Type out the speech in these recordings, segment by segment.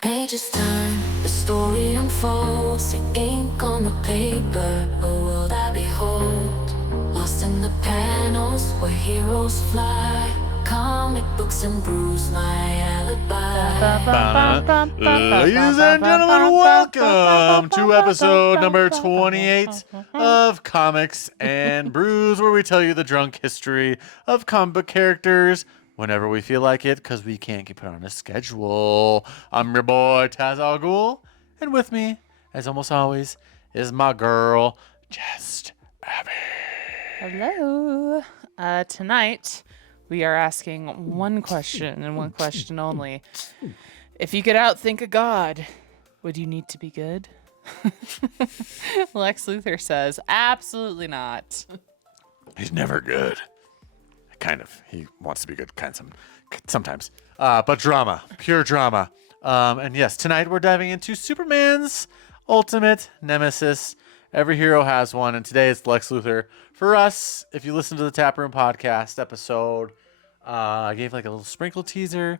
Pages turn, the story unfolds, the ink on the paper, a world I behold. Lost in the panels where heroes fly, comic books and brews, my alibi. Ladies and gentlemen, welcome to episode number 28 of Comics and Brews, where we tell you the drunk history of comic book characters whenever we feel like it, because we can't keep it on a schedule. I'm your boy, TazAlGhul, and with me, as almost always, is my girl, Just Abby. Hello. Tonight, we are asking one question and one question only. If you could outthink a god, would you need to be good? Lex Luthor says, absolutely not. He's never good. Kind of. He wants to be good sometimes. But drama. Pure drama. And yes, tonight we're diving into Superman's ultimate nemesis. Every hero has one, and today it's Lex Luthor. For us, if you listen to the Taproom Podcast episode, I gave like a little sprinkle teaser.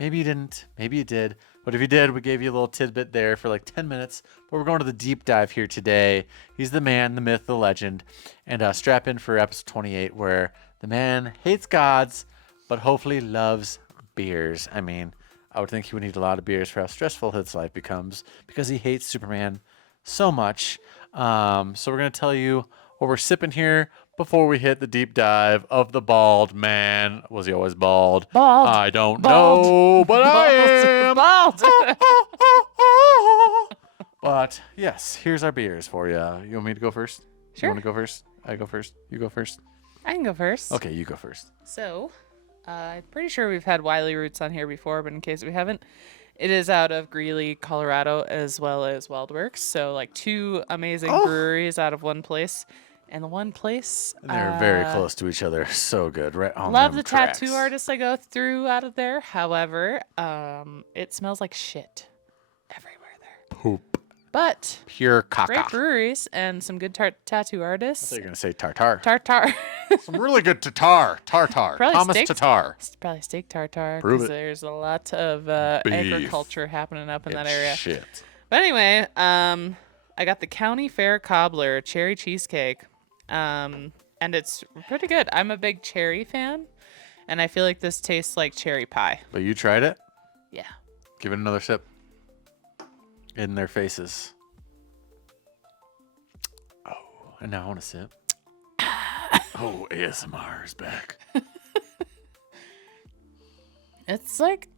Maybe you didn't. Maybe you did. But if you did, we gave you a little tidbit there for like 10 minutes. But we're going to the deep dive here today. He's the man, the myth, the legend. And strap in for episode 28, where the man hates gods, but hopefully loves beers. I mean, I would think he would need a lot of beers for how stressful his life becomes because he hates Superman so much. So we're going to tell you what we're sipping here before we hit the deep dive of the bald man. Was he always bald? Bald. I don't Bald. know, but I am. Bald. But yes, here's our beers for you. You want me to go first? Sure. You want to go first? I go first. You go first. I can go first. Okay, you go first. So, I'm pretty sure we've had Wiley Roots on here before, but in case we haven't, it is out of Greeley, Colorado, as well as WildWorks. So, like two amazing breweries out of one place. And the one place... And they're very close to each other. So good. Right on love them the tracks. tattoo artists I go through out of there. However, it smells like shit everywhere there. Poop. But Pure caca. great breweries and some good tattoo I artists. thought you were going to say tartar. Tartar. Some really good tartar. Probably Thomas steak- Tatar. Probably steak tartar. Prove Because it. there's a lot of agriculture happening up in that area. Shit. But anyway, I got the County Fair Cobbler cherry cheesecake. And it's pretty good. I'm a big cherry fan. And I feel like this tastes like cherry pie. But you tried it? Yeah. Give it another sip. In their faces. Oh, and now I want to sip. Oh, ASMR is back. It's like,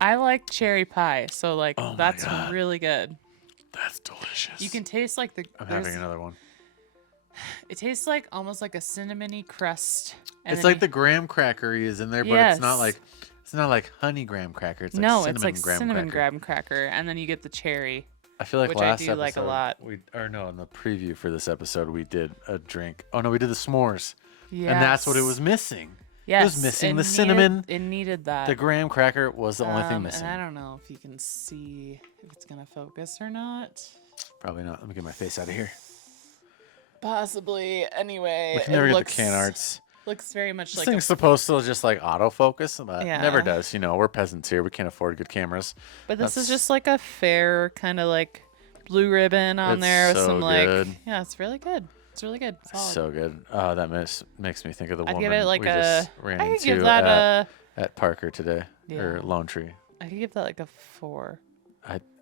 I like cherry pie. So, like, Oh my that's God. really good. That's delicious. You can taste like the... I'm there's- having another one. It tastes like almost like a cinnamony crust. And It's then like the graham cracker is in there, but it's not like honey graham cracker. It's like no, cinnamon it's like graham cinnamon cracker. graham cracker, and then you get the cherry. I feel like which I last do episode, like a lot. in the preview for this episode, we did a drink. Oh no, we did the s'mores, Yeah, and that's what it was missing. Yes, it was missing it the cinnamon. It needed that. The graham cracker was the only thing missing. And I don't know if you can see if it's gonna focus or not. Probably not. Let me get my face out of here. Possibly. Anyway, We can never it get looks, the can arts. Looks very much This like thing's supposed to just like autofocus, but Yeah. never does. You know, we're peasants here. We can't afford good cameras. But this is That's- just like a fair kind of like blue ribbon on It's there with so some like good. yeah, it's really good. It's really good. Solid. So good. That makes me think of the I'd woman give it like we a. just ran I could into give that at Parker today, Yeah. or Lone Tree. I could give that like a 4.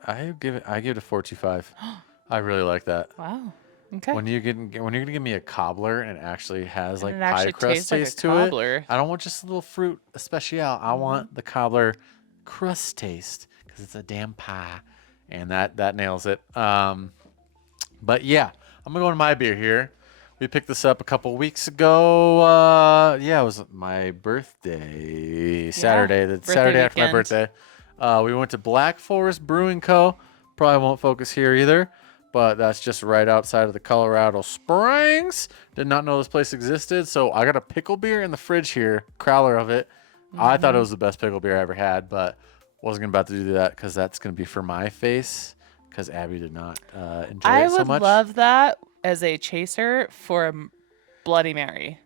I give it a 4.25. I really like that. Wow. Okay. When you're gonna give me a cobbler and it actually has like it pie actually crust tastes like a taste to cobbler. it, I don't want just a little fruit especial. I want the cobbler crust taste because it's a damn pie, and that nails it. But yeah, I'm gonna go into my beer here. We picked this up a couple weeks ago. Yeah, it was my birthday, Saturday. The birthday Saturday after my weekend. birthday. We went to Black Forest Brewing Co. Probably won't focus here either, but that's just right outside of the Colorado Springs. Did not know this place existed, so I got a pickle beer in the fridge here, crowler of it. I thought it was the best pickle beer I ever had, but wasn't about to do that because that's gonna be for my face. Because Abby did not enjoy I it so would much. love that as a chaser for a Bloody Mary.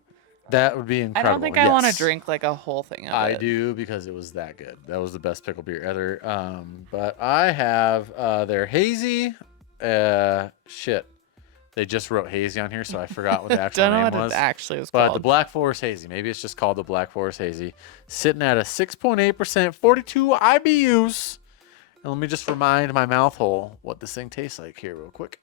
That would be I incredible. don't think I want to yes. drink like a whole thing of I it. do because it was that good. That was the best pickle beer ever. But I have their hazy. Shit. They just wrote hazy on here, so I forgot what the actual Don't know name what was. it actually was But called. the Black Forest Hazy, maybe it's just called the Black Forest Hazy, sitting at a 6.8%, 42 IBUs. And let me just remind my mouth hole what this thing tastes like here real quick.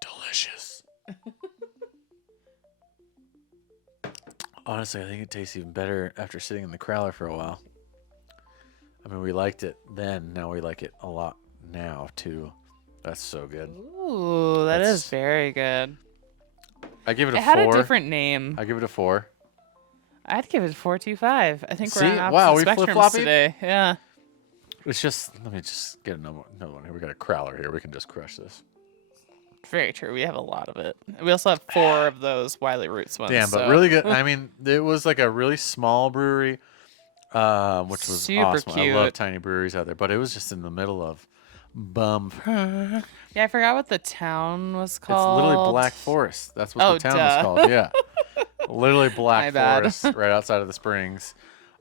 Delicious. Honestly, I think it tastes even better after sitting in the crowler for a while. I mean, we liked it then. Now we like it a lot now, too. That's so good. Ooh, that is very good. I give it a 4. It had a different name. I give it a 4. I'd give it 4.25. I think See? we're on Wow, opposite we spectrums flip-flopping? today. Yeah. It's just, let me just get another one here. We got a crowler here. We can just crush this. Very true. We have a lot of it. We also have 4 of those Wiley Roots ones. Damn, but so- really good. I mean, it was like a really small brewery, which was Super awesome. I love cute. tiny breweries out there, but it was just in the middle of bum. Yeah, I forgot what the town was It's called. literally Black Forest. That's what Oh, the town duh. was called. Yeah, literally My Black bad. Forest, right outside of the Springs.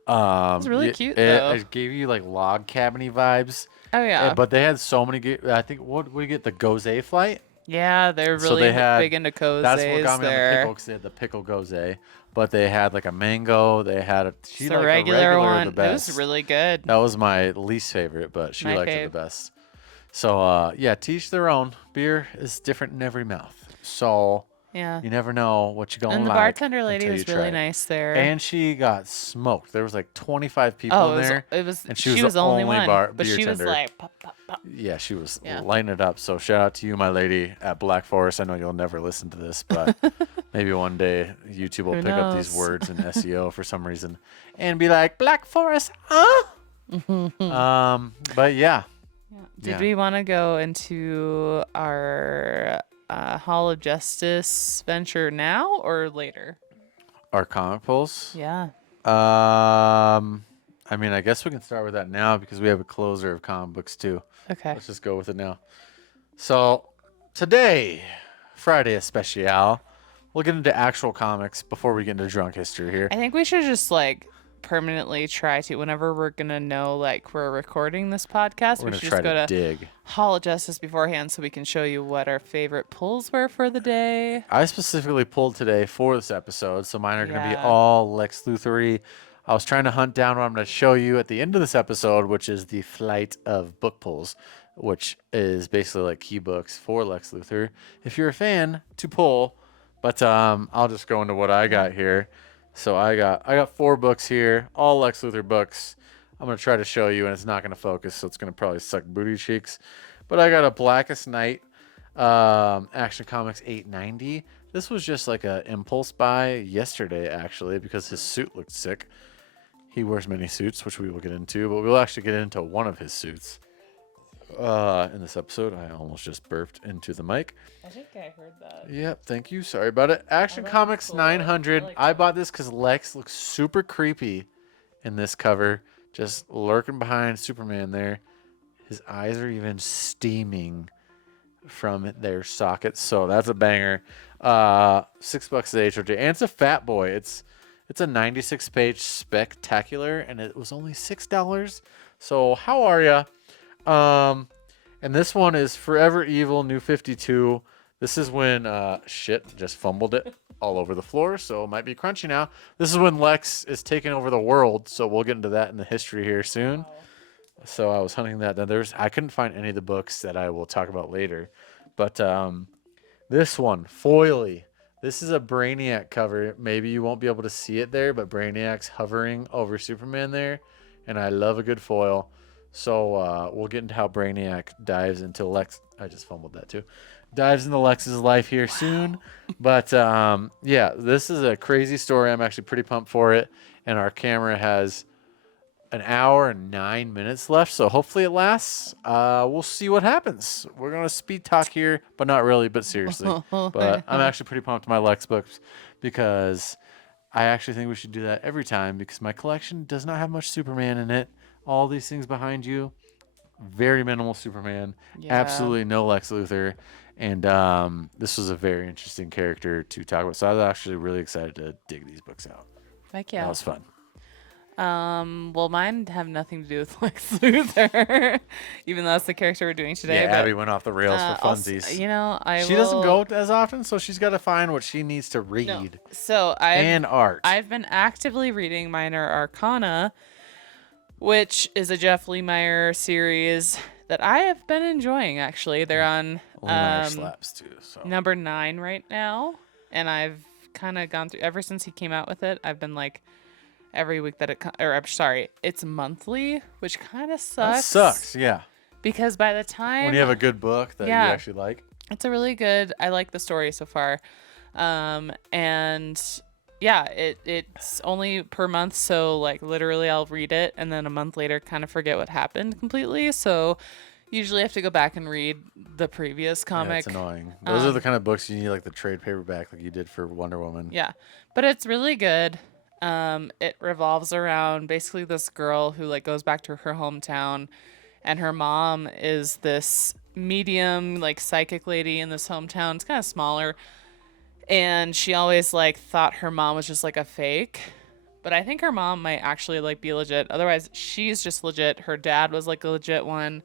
was really cute, though. It gave you like log cabiny vibes. Oh, yeah. But they had so many. I think what we get the Gose flight. Yeah, they're So really they had big into cozies That's what got me on the there. pickle because they had the pickle Gose. But they had like a mango. They had a she It's liked the regular one. the best. It was really good. That was my least favorite, but she My liked it fave. the best. So yeah, to each their own. Beer is different in every mouth. So Yeah. you never know what you're gonna And the like bartender lady until was you try really it. nice there. And she got smoked. There was like 25 people oh, in there. it was and she was was the the only one, bar, but beer she was tender. like pop, pop, pop. Yeah, she was Yeah. lighting it up. So shout out to you, my lady at Black Forest. I know you'll never listen to this, but maybe one day YouTube will Who pick up these knows? words in SEO for some reason and be like, Black Forest, huh? But yeah. Did Yeah. we want to go into our Hall of Justice venture now or later? Our comic pulls. Yeah. I mean, I guess we can start with that now because we have a closer of comic books too. Okay. Let's just go with it now. So today, Friday Especial, we'll get into actual comics before we get into drunk history here. I think we should just like permanently try to whenever we're gonna know like we're recording this podcast, We're we gonna should try just go to to dig. Hall of Justice beforehand so we can show you what our favorite pulls were for the day. I specifically pulled today for this episode, so mine are going to be Yeah. all Lex Luthor-y. I was trying to hunt down what I'm going to show you at the end of this episode, which is the flight of book pulls, which is basically like key books for Lex Luthor. If you're a fan, to pull, but I'll just go into what I got here. So I got 4 books here, all Lex Luthor books. I'm going to try to show you, and it's not going to focus, so it's going to probably suck booty cheeks. But I got a Blackest Night Action Comics 890. This was just like a impulse buy yesterday, actually, because his suit looked sick. He wears many suits, which we will get into, but we'll actually get into one of his suits in this episode. I almost just burped into the mic. I think I heard that. Yep, thank you. Sorry about it. Action that's Comics cool. 900. I like I bought this because Lex looks super creepy in this cover, just lurking behind Superman there. His eyes are even steaming from their sockets, so that's a banger. $6 at HOJ, and it's a fat boy. It's a 96-page spectacular, and it was only $6. So how are ya? And this one is Forever Evil New 52. This is when shit just fumbled it all over the floor, so it might be crunchy now. This is when Lex is taking over the world, so we'll get into that in the history here soon. So I was hunting that. Now I couldn't find any of the books that I will talk about later, but this one, Foily. This is a Brainiac cover. Maybe you won't be able to see it there, but Brainiac's hovering over Superman there, and I love a good foil. So we'll get into how Brainiac dives into Lex. I just fumbled that too. Dives into Lex's life here soon. But yeah, this is a crazy story. I'm actually pretty pumped for it, and our camera has an hour and 9 minutes left, so hopefully it lasts. We'll see what happens. We're gonna speed talk here, but not really, but seriously. But I'm actually pretty pumped to my Lex books because I actually think we should do that every time because my collection does not have much Superman in it. All these things behind you very minimal Superman, Yeah. absolutely no Lex Luthor, and this was a very interesting character to talk about. So I was actually really excited to dig these books out. Heck That yeah. was fun. Well, mine have nothing to do with Lex Luthor, even though that's the character we're doing today. Yeah, but, Abby went off the rails for also, funsies. you know, She doesn't go as often, so she's got to find what she needs to read. No. So And art. I've been actively reading Minor Arcana, which is a Jeff Lemire series that I have been enjoying. Actually, they're on Lemire slaps too. So number 9 right now, and I've kind of gone through ever since he came out with it. I've been like every week that I'm sorry, it's monthly, which kind of sucks. that sucks. Yeah. Because by the time When you have a good book that Yeah. you actually like. it's a really good. I like the story so far, and yeah, it's only per month. So like literally, I'll read it and then a month later, kind of forget what happened completely. So usually, I have to go back and read the previous Yeah, comic. it's annoying. Those are the kind of books you need, like the trade paperback, like you did for Wonder Woman. Yeah, but it's really good. It revolves around basically this girl who like goes back to her hometown, and her mom is this medium, like psychic lady in this hometown. It's kind of smaller, and she always like thought her mom was just like a fake. But I think her mom might actually like be legit. Otherwise, she's just legit. Her dad was like a legit one.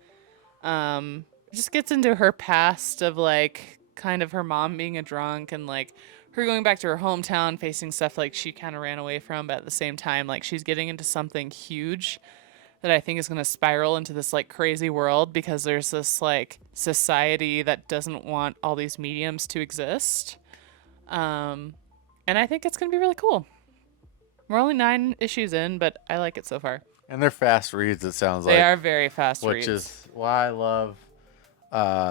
Just gets into her past of like kind of her mom being a drunk and like her going back to her hometown facing stuff like she kind of ran away from, but at the same time like she's getting into something huge that I think is going to spiral into this like crazy world because there's this like society that doesn't want all these mediums to exist. And I think it's going to be really cool. We're only 9 issues in, but I like it so far. And they're fast reads, it sounds like. They are very fast Which reads. is why I love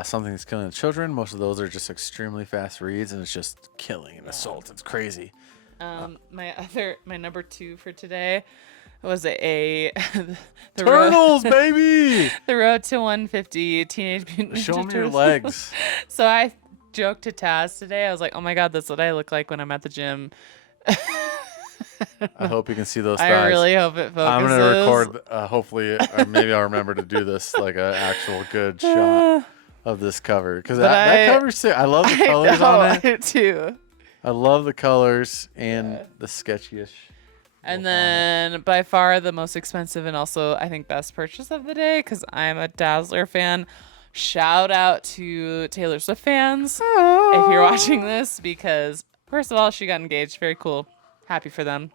Something That's Killing the Children. Most of those are just extremely fast reads, and it's just killing and assault. It's crazy. My number 2 for today was the Turtles, baby! The Road to 150 Teenage Mutant Ninja Show me your Turtles. legs. So I joked to Taz today. I was like, "Oh my god, that's what I look like when I'm at the gym." I hope you can see those thighs. I really hope it focuses. I'm gonna record. Hopefully, or maybe I'll remember to do this like an actual good shot of this cover because that cover's sick. I love the colors on it. I do too. I love the colors and the sketchy-ish. And then by far the most expensive and also I think best purchase of the day because I'm a Dazzler fan. Shout out to Taylor Swift fans if you're watching this because first of all she got engaged. Very cool. Happy for them.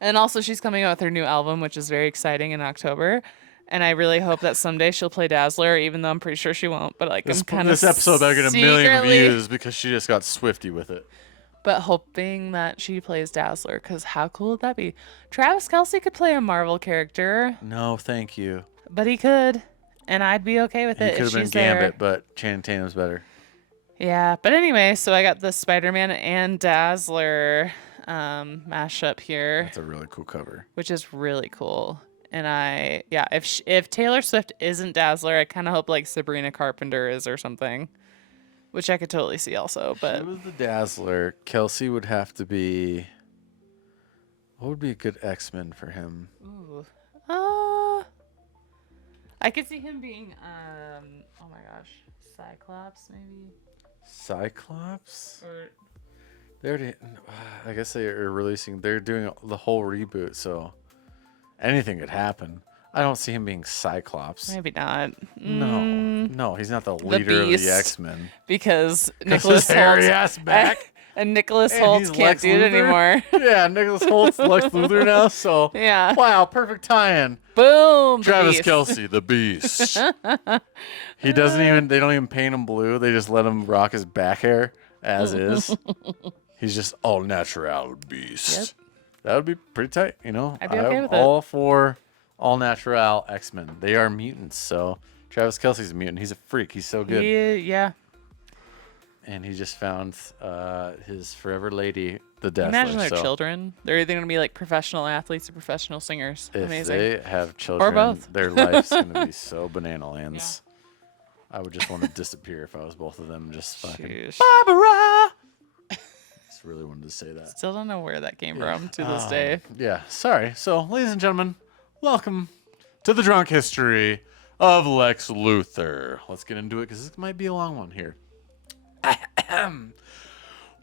And also she's coming out with her new album, which is very exciting in October. And I really hope that someday she'll play Dazzler, even though I'm pretty sure she won't. But like, I'm kind of this episode better get 1 million views because she just got Swifty with it. But hoping that she plays Dazzler, because how cool would that be? Travis Kelce could play a Marvel character, No, thank you. but he could, and I'd be okay with He it could if have been she's there. Gambit, but Channing Tatum's better. Yeah, but anyway, so I got the Spider-Man and Dazzler mashup here, That's a really cool cover. which is really cool. And if Taylor Swift isn't Dazzler, I kind of hope like Sabrina Carpenter is or something, which I could totally see also. But Who was the Dazzler? Kelsey would have to be. What would be a good X-Men for him? ooh, I could see him being oh my gosh, Cyclops maybe. Cyclops? Or They already. I guess they are releasing. They're doing the whole reboot, so anything could happen. I don't see him being Cyclops. maybe not. No, he's not the leader of Beast. the X-Men. Because Nicholas Nicholas hairy Holtz ass back. and Nicholas And Holtz he's can't Lex do it Luthor. anymore. Yeah, Nicholas Holt's Lex Luthor now. So Yeah. wow, perfect tie-in. Boom. the Travis beast. Kelce, the Beast. He doesn't even. They don't even paint him blue. They just let him rock his back hair as is. He's just all natural beast. Yep. That would be pretty tight, you know. I'd be okay with it. all for all natural X-Men. They are mutants, so Travis Kelce's a mutant. He's a freak. He's so good. Yeah. And he just found his forever lady, the Dazzler. Imagine their so children. They're either going to be like professional athletes or professional singers. if Amazing. they have children, both. their life's gonna be so banana lands. I would just want to disappear if I was both of them. Just fucking Sheesh. Barbara. Just really wanted to say that. Still don't know where that came from to this day. Yeah, sorry. So, ladies and gentlemen, welcome to the Drunk History of Lex Luthor. Let's get into it because this might be a long one here.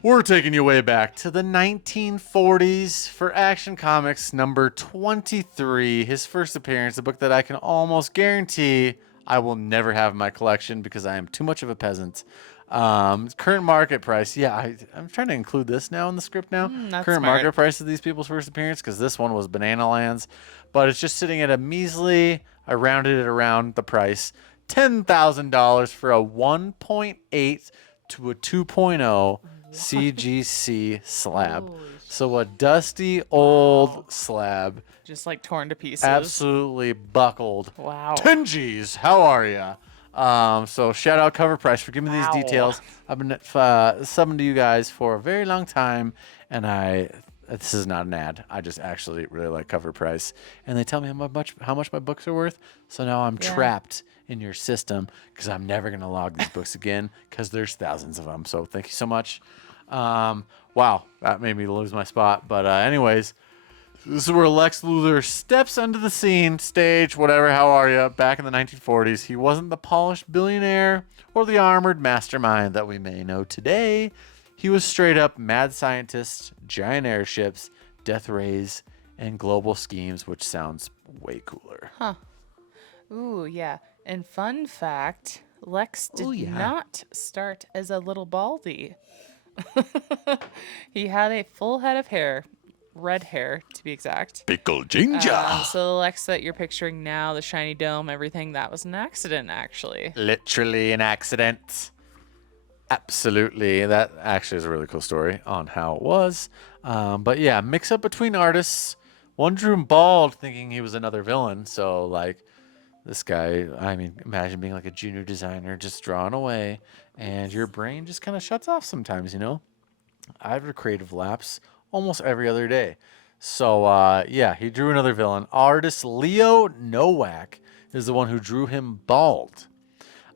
We're taking you way back to the 1940s for Action Comics number 23. His first appearance, a book that I can almost guarantee I will never have in my collection because I am too much of a peasant. Current market price. Yeah, I'm trying to include this now in the script now. That's Current smart. market price of these people's first appearance because this one was Banana Lands. But it's just sitting at a measly, I rounded it around the price, $10,000 for a 1.8 to a 2.0 CGC slab. Holy So a dusty old slab, Just like torn to pieces. absolutely buckled. Wow. 10 G's, how are ya? So shout out Cover Price for giving me these Wow. details. I've been subbing to you guys for a very long time, and this is not an ad. I just actually really like Cover Price, and they tell me how much my books are worth. So now I'm trapped in your system because I'm never gonna log these books again because there's thousands of them. So thank you so much. Wow, that made me lose my spot. But anyways. This is where Lex Luthor steps onto the scene, stage, whatever, how are you? Back in the 1940s, he wasn't the polished billionaire or the armored mastermind that we may know today. He was straight up mad scientist, giant airships, death rays, and global schemes, which sounds way cooler. Ooh, yeah. And fun fact, Lex did not start as a little baldy. He had a full head of hair. Red hair, to be exact. Pickle ginger. So the Lex that you're picturing now, the shiny dome, everything, that was an accident, actually. Literally an accident. Absolutely. That actually is a really cool story on how it was. But yeah, mix up between artists. One drew him bald thinking he was another villain. So, like, this guy, I mean, imagine being like a junior designer just drawing away and your brain just kind of shuts off sometimes, you know? I have a creative lapse almost every other day. So, yeah, he drew another villain. Artist Leo Nowak is the one who drew him bald.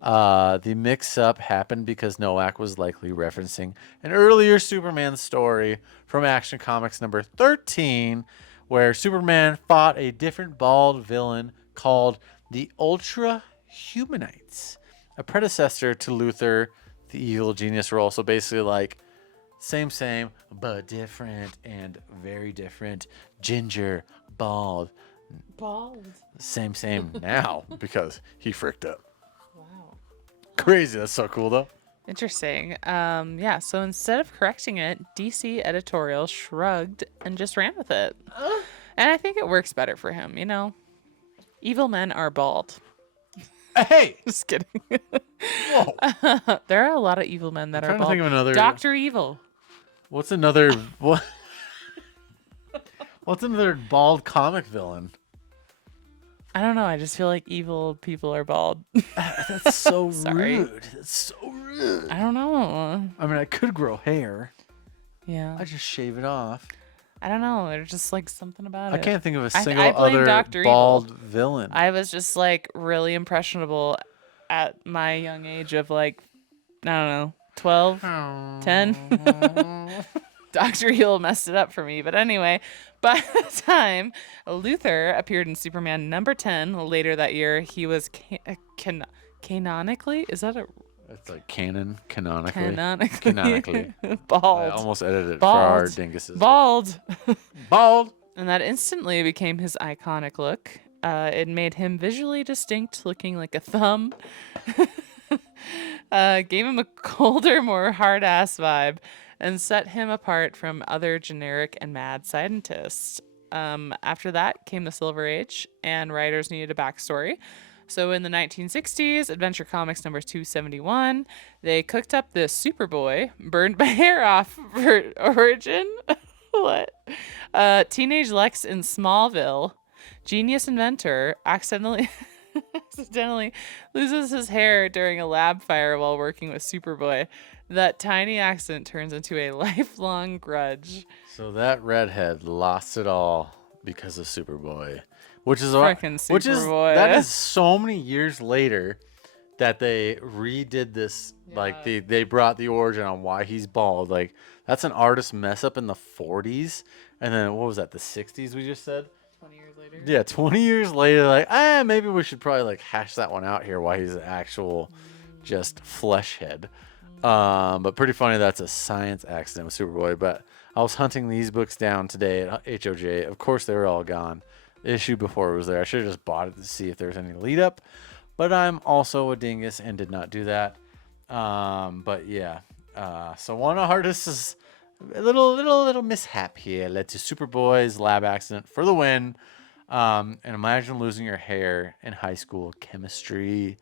The mix-up happened because Nowak was likely referencing an earlier Superman story from Action Comics number 13, where Superman fought a different bald villain called the Ultra Humanites, a predecessor to Luthor, the evil genius role. So basically, like, same, but different and very different. Ginger, bald. Bald. Same now because he fricked up. Wow. Crazy. That's so cool, though. Interesting. Yeah, so instead of correcting it, DC editorial shrugged and just ran with it. And I think it works better for him, you know? Evil men are bald. Hey! Just kidding. Whoa. There are a lot of evil men that I'm are trying to bald. think of another- Dr. Evil. What's another bald comic villain? I don't know. I just feel like evil people are bald. That's so Sorry. rude. That's so rude. I don't know. I mean, I could grow hair. Yeah. I just shave it off. I don't know. There's just like something about it. I can't think of a I single blame other Dr. bald Evil. villain. I was just like really impressionable at my young age of like, I don't know, 12, 10. Dr. Evil messed it up for me. But anyway, by the time Luthor appeared in Superman number 10 later that year, he was canonically, is that a It's like canonically. canonically bald? I almost edited it Bald. for our dinguses. Bald. Bald. And that instantly became his iconic look. It made him visually distinct, looking like a thumb. Gave him a colder, more hard-ass vibe, and set him apart from other generic and mad scientists. After that came the Silver Age, and writers needed a backstory. So in the 1960s, Adventure Comics number 271, they cooked up this Superboy, burned my hair off for origin. What? Teenage Lex in Smallville, genius inventor, accidentally loses his hair during a lab fire while working with Superboy. That tiny accident turns into a lifelong grudge. So that redhead lost it all because of Superboy, which is Frickin' that Superboy. is so many years later that they redid this. Like they brought the origin on why he's bald. Like that's an artist mess up in the 40s, and then what was that? The 60s we just said. 20 years later. Yeah, 20 years later, like, maybe we should probably like hash that one out here. Why he's an actual, just flesh head. But pretty funny. That's a science accident with Superboy. But I was hunting these books down today at HOJ. Of course, they were all gone. The issue before it was there. I should have just bought it to see if there's any lead up. But I'm also a dingus and did not do that. But yeah. So one artist is a little mishap here led to Superboy's lab accident for the win. And imagine losing your hair in high school chemistry.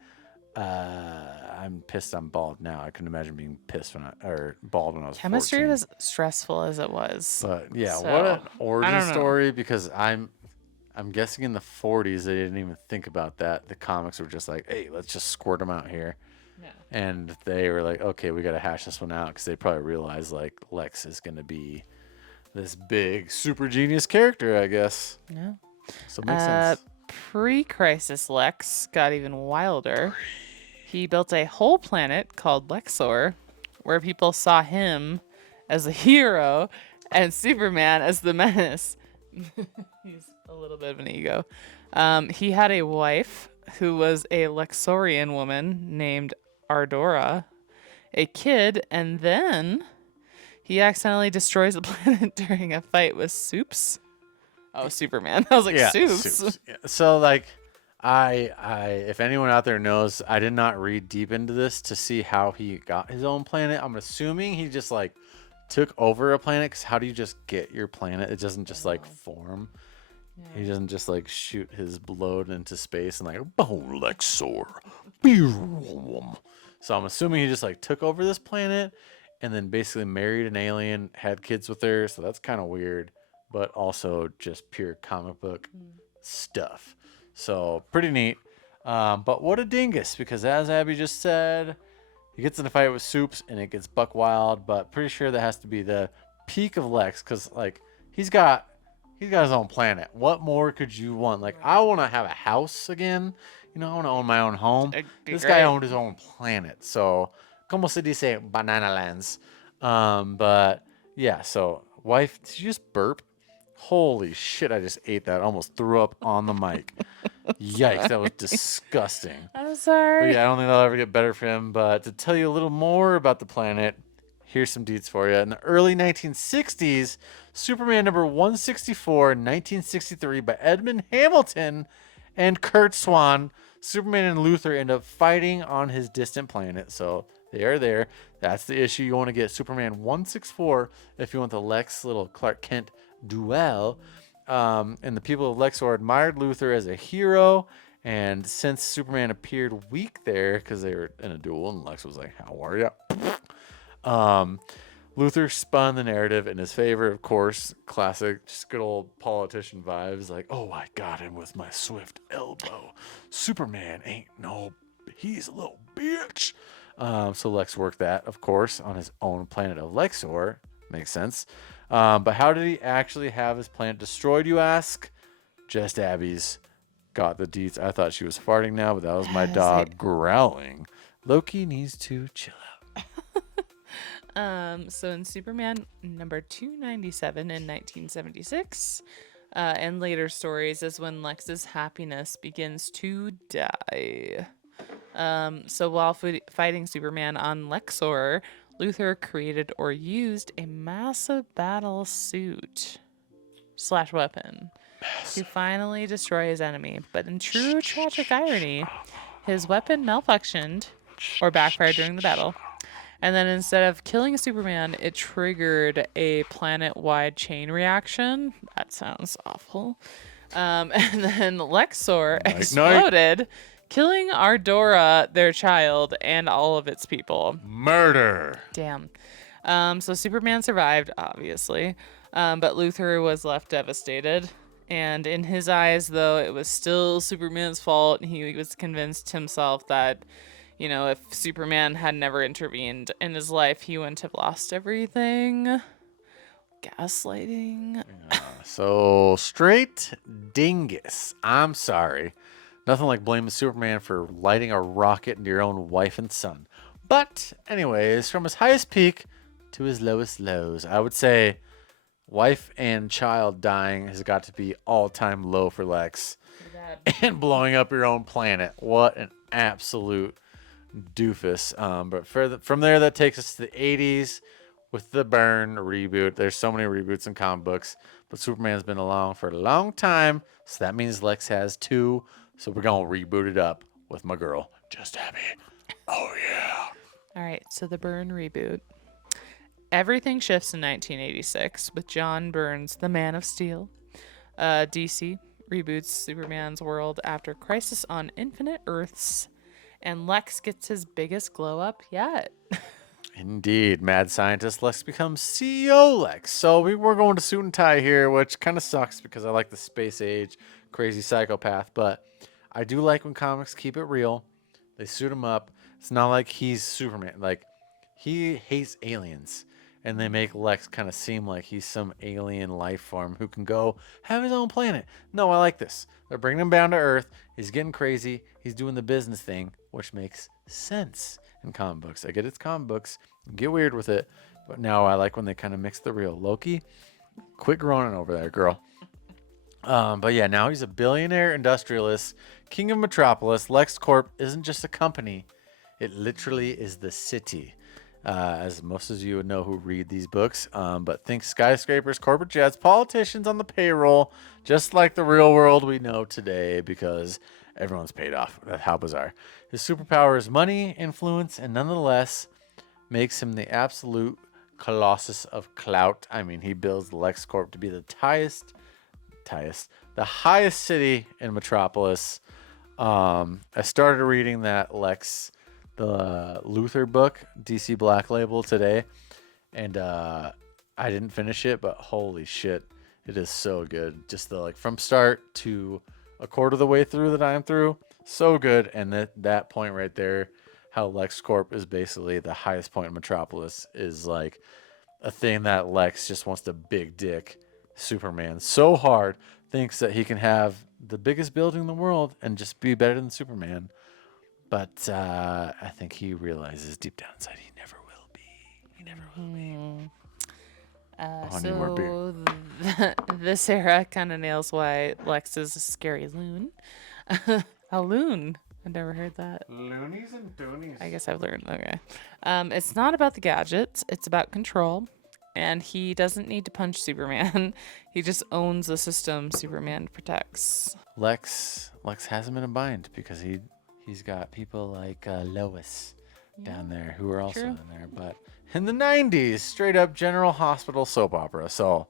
I'm pissed I'm bald now. I couldn't imagine being pissed or bald when I was Chemistry 14. was stressful as it was. But yeah, So, what an I origin don't know. story, because I'm guessing in the 40s they didn't even think about that. The comics were just like, hey, let's just squirt them out here. Yeah. And they were like, okay, we got to hash this one out, because they probably realized like Lex is going to be this big super genius character, I guess. Yeah. So it makes sense. Pre-crisis Lex got even wilder. He built a whole planet called Lexor, where people saw him as a hero and Superman as the menace. He's a little bit of an ego. He had a wife who was a Lexorian woman named Ardora, a kid, and then he accidentally destroys the planet during a fight with Soups. Oh, Superman. I was like, Soups. Soups. Yeah. So like, I if anyone out there knows, I did not read deep into this to see how he got his own planet. I'm assuming he just like took over a planet, because how do you just get your planet? It doesn't just like form. Yeah. He doesn't just like shoot his load into space and like, boom, Lexor. So I'm assuming he just like took over this planet and then basically married an alien, had kids with her. So that's kind of weird, but also just pure comic book stuff. So pretty neat. But what a dingus, because as Abby just said, he gets in a fight with Soups and it gets buck wild, but pretty sure that has to be the peak of Lex, because like he's got his own planet. What more could you want? Like, I want to have a house again. You know, I want to own my own home. This guy owned his own planet. So, como se dice, banana lands. But yeah, so wife, did you just burp? Holy shit, I just ate that. I almost threw up on the mic. Yikes, that was disgusting. I'm sorry. But yeah, I don't think that'll ever get better for him. But to tell you a little more about the planet, here's some deets for you. In the early 1960s, Superman number 164, 1963, by Edmund Hamilton and Kurt Swan, Superman and Luthor end up fighting on his distant planet. So they are there. That's the issue. You want to get Superman 164 if you want the Lex little Clark Kent duel. And the people of Lexor admired Luthor as a hero. And since Superman appeared weak there, because they were in a duel, and Lex was like, how are you? Luthor spun the narrative in his favor, of course. Classic, just good old politician vibes. Like, oh, I got him with my swift elbow. Superman ain't he's a little bitch. So Lex worked that, of course, on his own planet of Lexor. Makes sense. But how did he actually have his planet destroyed, you ask? Just Abby's got the deets. I thought she was farting now, but that was my dog growling. Loki needs to chill out. So in Superman number 297 in 1976, and later stories is when Lex's happiness begins to die. So while fighting Superman on Lexor, Luthor created or used a massive battle suit / weapon to finally destroy his enemy. But in true tragic irony, his weapon malfunctioned or backfired during the battle. And then instead of killing Superman, it triggered a planet-wide chain reaction. That sounds awful. And then Lexor exploded, killing Ardora, their child, and all of its people. Murder. Damn. So Superman survived, obviously. But Luthor was left devastated. And in his eyes, though, it was still Superman's fault. He was convinced himself that, you know, if Superman had never intervened in his life, he wouldn't have lost everything. Gaslighting. So straight dingus. I'm sorry. Nothing like blaming Superman for lighting a rocket into your own wife and son. But anyways, from his highest peak to his lowest lows, I would say Wife and child dying has got to be all-time low for Lex. And blowing up your own planet. What an absolute doofus. But from there, that takes us to the 80s with the Burn reboot. There's so many reboots in comic books, but Superman's been along for a long time, so that means Lex has two. So we're gonna reboot it up with my girl, Just Abby. Oh yeah. All right, so the Byrne reboot. Everything shifts in 1986 with John Byrne's The Man of Steel. DC reboots Superman's world after Crisis on Infinite Earths, and Lex gets his biggest glow up yet. Indeed, mad scientist Lex becomes CEO Lex. So we're going to suit and tie here, which kind of sucks because I like the space age crazy psychopath, but I do like when comics keep it real. They suit him up. It's not like he's Superman. Like, he hates aliens, and they make Lex kind of seem like he's some alien life form who can go have his own planet. No, I like this. They're bringing him down to Earth. He's getting crazy. He's doing the business thing, which makes sense in comic books. I get it's comic books. Get weird with it. But now I like when they kind of mix the real. Loki, quit groaning over there, girl. But yeah, now he's a billionaire industrialist, king of Metropolis. LexCorp isn't just a company. It literally is the city. As most of you would know who read these books. But think skyscrapers, corporate jets, politicians on the payroll, just like the real world we know today because everyone's paid off. How bizarre. His superpower is money, influence, and nonetheless makes him the absolute colossus of clout. I mean, he builds LexCorp to be the highest city in Metropolis. I started reading that the Luthor book, DC Black Label, today, and I didn't finish it, but holy shit, it is so good. Just from start to a quarter of the way through that I'm through, so good. And that point right there, how LexCorp is basically the highest point in Metropolis, is like a thing that Lex just wants to big dick Superman so hard, thinks that he can have the biggest building in the world and just be better than Superman. But I think he realizes deep down inside he never will be. He never will be. I need more beer. This era kind of nails why Lex is a scary loon. A loon. I've never heard that. Loonies and Doonies. I guess I've learned. Okay. It's not about the gadgets. It's about control. And he doesn't need to punch Superman. He just owns the system Superman protects. Lex has him in a bind because he's got people like Lois down there who are also in there. But in the 90s, straight up General Hospital soap opera. So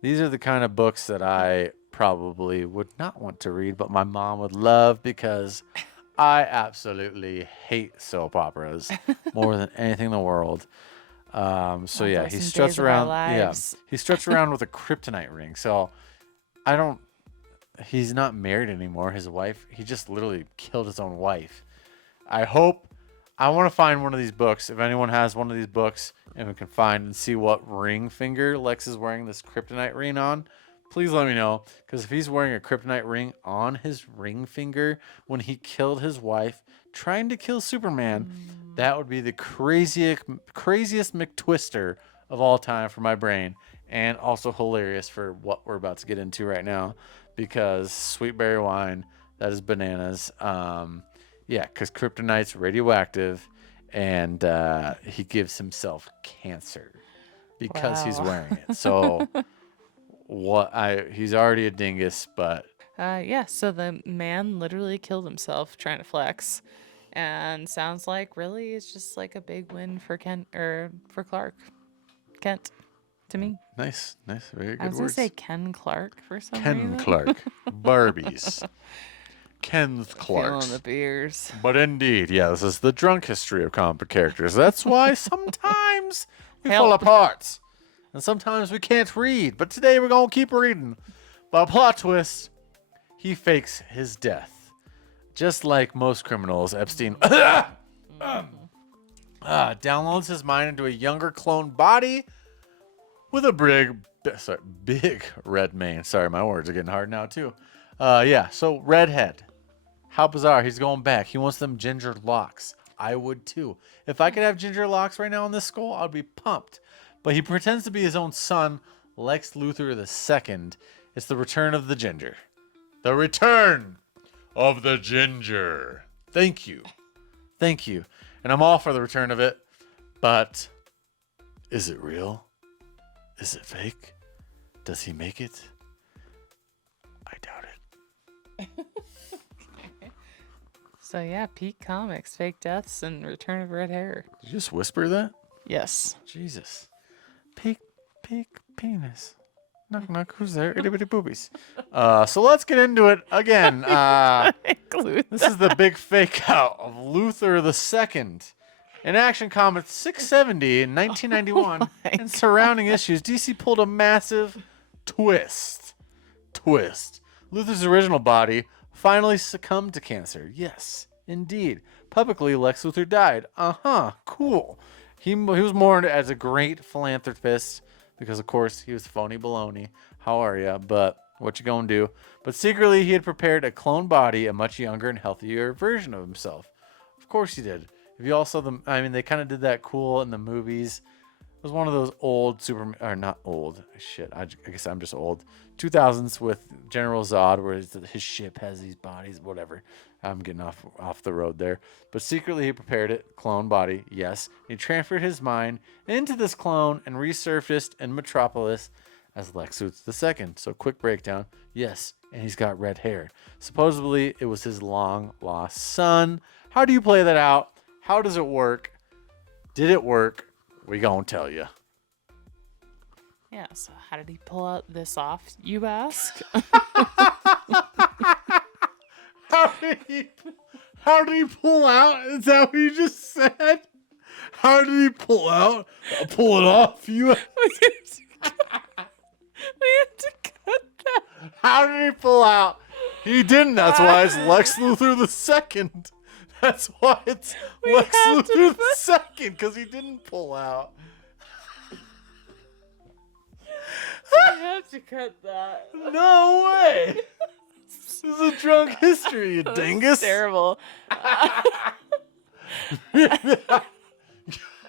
these are the kind of books that I probably would not want to read, but my mom would love because I absolutely hate soap operas more than anything in the world. So yeah, he struts around. Yeah, he struts around with a kryptonite ring. So he's not married anymore. His wife, he just literally killed his own wife. I want to find one of these books. If anyone has one of these books and we can find and see what ring finger Lex is wearing this kryptonite ring on, please let me know. Because if he's wearing a kryptonite ring on his ring finger when he killed his wife trying to kill Superman, that would be the craziest McTwister of all time for my brain. And also hilarious for what we're about to get into right now. Because sweet berry wine, that is bananas. Yeah, because kryptonite's radioactive, and he gives himself cancer because he's wearing it. So he's already a dingus, but yeah. So the man literally killed himself trying to flex, and sounds like really it's just like a big win for Kent or for Clark, Kent. To me. Nice, very good I was words. gonna say Ken Clark for some reason. Ken Clark, Barbies, Ken's Clarks. Feeling the beers. But indeed, yeah, this is the drunk history of comic book characters. That's why sometimes we fall apart, and sometimes we can't read. But today we're gonna keep reading. But plot twist: he fakes his death, just like most criminals. Epstein downloads his mind into a younger clone body with a big red mane. Sorry, my words are getting hard now too. Yeah, so redhead. How bizarre. He's going back. He wants them ginger locks. I would too. If I could have ginger locks right now on this skull, I'd be pumped. But he pretends to be his own son, Lex Luthor II. It's the return of the ginger. The return of the ginger. Thank you. Thank you. And I'm all for the return of it. But is it real? Is it fake? Does he make it? I doubt it. So yeah, peak comics, fake deaths, and return of red hair. Did you just whisper that? Yes. Jesus. Peak penis. Knock, knock. Who's there? Itty bitty boobies. So let's get into it again. This is the big fake out of Luthor II. In Action Comics 670 in 1991 and surrounding issues, DC pulled a massive twist. Luthor's original body finally succumbed to cancer. Yes, indeed. Publicly, Lex Luthor died. Cool. He was mourned as a great philanthropist because, of course, he was phony baloney. How are ya? But what you gonna do? But secretly, he had prepared a clone body, a much younger and healthier version of himself. Of course he did. If you all saw them, I mean, they kind of did that cool in the movies. It was one of those old or not old, shit, I guess I'm just old, 2000s with General Zod, where his ship has these bodies, whatever. I'm getting off the road there. But secretly he prepared it, clone body, yes. He transferred his mind into this clone and resurfaced in Metropolis as Lex Luthor II. So quick breakdown, yes, and he's got red hair. Supposedly it was his long lost son. How do you play that out? How does it work? Did it work? We gonna tell you. Yeah, so how did he pull out this off, you ask? How did he pull out? Is that what you just said? How did he pull out? I'll pull it off. You. We have to cut that. How did he pull out? He didn't. That's why it's Lex Luthor II. That's why it's Lex Luthor II, because he didn't pull out. We have to cut that. No way. This is a drunk history, you dingus. Terrible.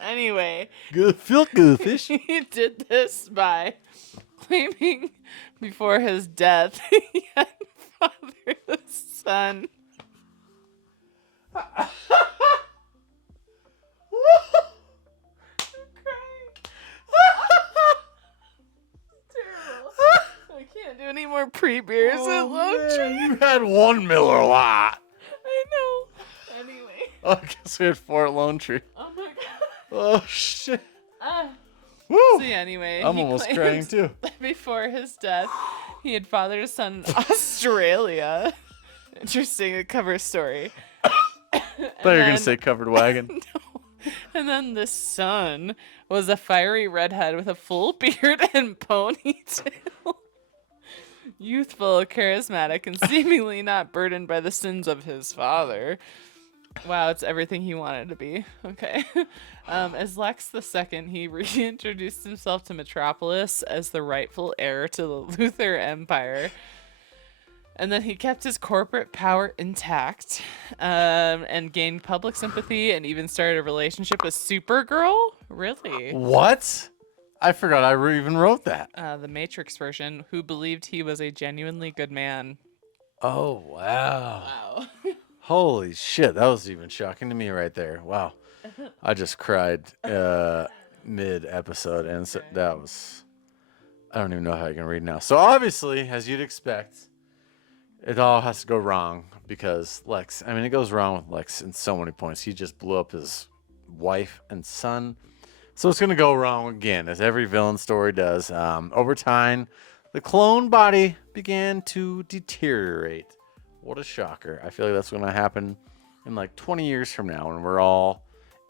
Anyway. Good, feel good, fish. He did this by claiming before his death he had fathered the son. I'm crying. Terrible. I can't do any more pre-beers at Lone Tree. You had one Miller Lite. I know. Anyway. Oh, I guess we had 4 at Lone Tree. Oh my god. Oh, shit. Woo! So yeah, anyway, I'm he almost claims crying, too. that before his death, he had fathered a son in Australia. Interesting cover story. I thought you were going to say covered wagon. No. And then the son was a fiery redhead with a full beard and ponytail. Youthful, charismatic, and seemingly not burdened by the sins of his father. Wow, it's everything he wanted to be. Okay. As Lex II, he reintroduced himself to Metropolis as the rightful heir to the Luthor Empire. And then he kept his corporate power intact and gained public sympathy and even started a relationship with Supergirl. Really? What? I forgot I even wrote that. The Matrix version, who believed he was a genuinely good man. Oh, wow. Wow. Holy shit. That was even shocking to me right there. Wow. I just cried mid-episode, and so that was... I don't even know how I can read now. So obviously, as you'd expect, it all has to go wrong because Lex... I mean, it goes wrong with Lex in so many points. He just blew up his wife and son. So it's going to go wrong again, as every villain story does. Over time, the clone body began to deteriorate. What a shocker. I feel like that's going to happen in like 20 years from now when we're all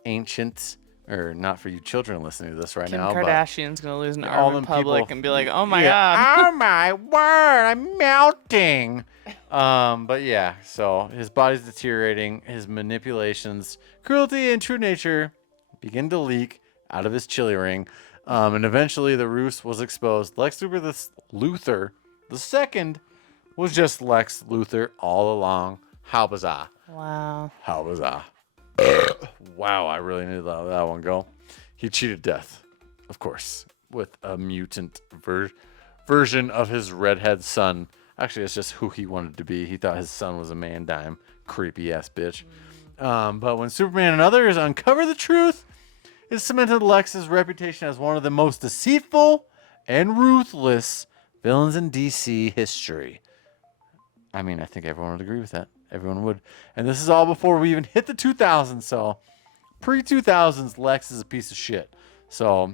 ancient, or not for you children listening to this right Kim now. Kardashian's going to lose an all arm in them public people- and be like, oh my Yeah. god. Oh my word, I'm melting. But yeah, so his body's deteriorating. His manipulations, cruelty, and true nature begin to leak out of his chili ring. And eventually the ruse was exposed. Lex Luthor II was just Lex Luthor all along. How bizarre. Wow. How bizarre. Wow, I really need to let that one go. He cheated death, of course. with a mutant version of his redhead son. Actually, it's just who he wanted to be. He thought his son was a man-dime. Creepy ass bitch. But when Superman and others uncover the truth, it cemented Lex's reputation as one of the most deceitful and ruthless villains in DC history. I mean, I think everyone would agree with that. Everyone would. And this is all before we even hit the 2000s. So, pre-2000s, Lex is a piece of shit. So,